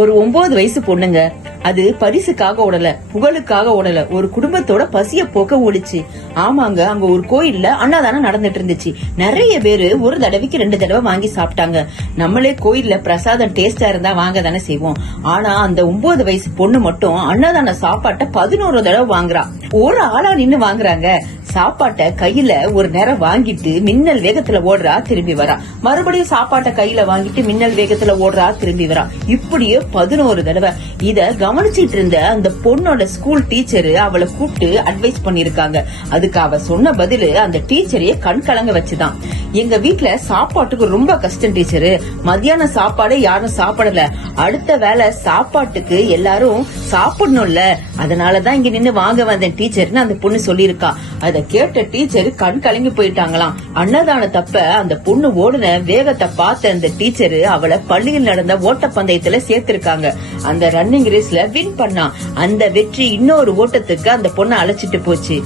ஒரு 9 வயசு பொண்ணுங்க. அது பரிசுக்காக ஓடல, புகழுக்காக ஓடல, ஒரு குடும்பத்தோட பசிய போக்க ஓடிச்சு. ஆமாங்க, அங்க ஒரு கோயில்ல அன்னதானம் நடந்துட்டு இருந்துச்சு. நிறைய பேரு ஒரு தடவைக்கு 2 தடவை வாங்கி சாப்பிட்டாங்க. நம்மளே கோயில்ல பிரசாதம் டேஸ்டா இருந்தா வாங்க தானே செய்வோம். ஆனா அந்த 9 வயசு பொண்ணு மட்டும் அன்னதான சாப்பாட்ட 11 தடவை வாங்குறா. ஒரு ஆளா நின்னு வாங்குறாங்க. சாப்பாட்ட கையில ஒரு நேரம் வாங்கிட்டு மின்னல் வேகத்துல ஓடுறா, திரும்பி வரா. மறுபடியும் சாப்பாட்ட கையில வாங்கிட்டு மின்னல் வேகத்துல ஓடுறா, திரும்பி வரா. இப்படியே 11 தடவை. இத கவனிச்சிட்டு இருந்த அந்த பொண்ணோட ஸ்கூல் டீச்சரு அவளை கூப்பிட்டு அட்வைஸ் பண்ணிருக்காங்க. அதுக்கு அவ சொன்ன பதிலு அந்த டீச்சரையே கண் கலங்க வச்சுதான். எங்க வீட்டுல சாப்பாட்டுக்கு ரொம்ப கஷ்டம் டீச்சரு. மத்தியான சாப்பாடு யாரும் சாப்பிடல. அடுத்த வேலை சாப்பாட்டுக்கு எல்லாரும் சாப்பிடணும்ல, அதனாலதான் இங்க நின்னு வாங்க வந்தேன் டீச்சர்னு அந்த பொண்ணு சொல்லிருக்கா. அத கேட்ட டீச்சர் கண் கலங்கி போயிட்டாங்களாம். அன்னதான தப்ப அந்த பொண்ணு ஓடுன வேகத்தை பார்த்த அந்த டீச்சரு அவளை பள்ளியில் நடந்த ஓட்டப்பந்தயத்துல சேர்த்திருக்காங்க. அந்த ரன்னிங் ரேஸ்ல வின் பண்ணா. அந்த வெற்றி இன்னொரு ஓட்டத்துக்கு அந்த பொண்ணை அழைச்சிட்டு போச்சு.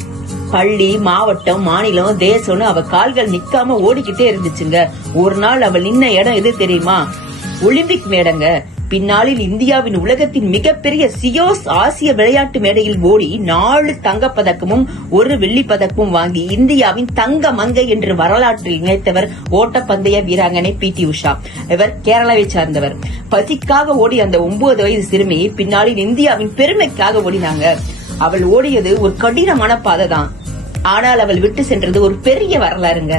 பள்ளி, மாவட்டம், மாநிலம், தேசம்னு அவ கால்கள் நிக்காம ஓடிக்கிட்டே இருந்துச்சுங்க. ஒரு நாள் அவள் நின்ன இடம் எது தெரியுமா? ஒலிம்பிக் மேடங்க. பின்னாளில் இந்தியாவின் உலகத்தின் மிகப்பெரிய சியோஸ் ஆசிய விளையாட்டு மேடையில் ஓடி 4 தங்கப்பதக்கமும் 1 வெள்ளிப்பதக்கமும் வாங்கி இந்தியாவின் தங்க மங்கை என்று வரலாற்றில் இணைத்தவர் ஓட்டப்பந்தய வீராங்கனை PT உஷா. இவர் கேரளாவை சார்ந்தவர். பசிக்காக ஓடி அந்த 9 வயது சிறுமி பின்னாளில் இந்தியாவின் பெருமைக்காக ஓடினாங்க. அவள் ஓடியது ஒரு கடினமான பாதை தான். ஆனால் அவள் விட்டு சென்றது ஒரு பெரிய வரலாறுங்க.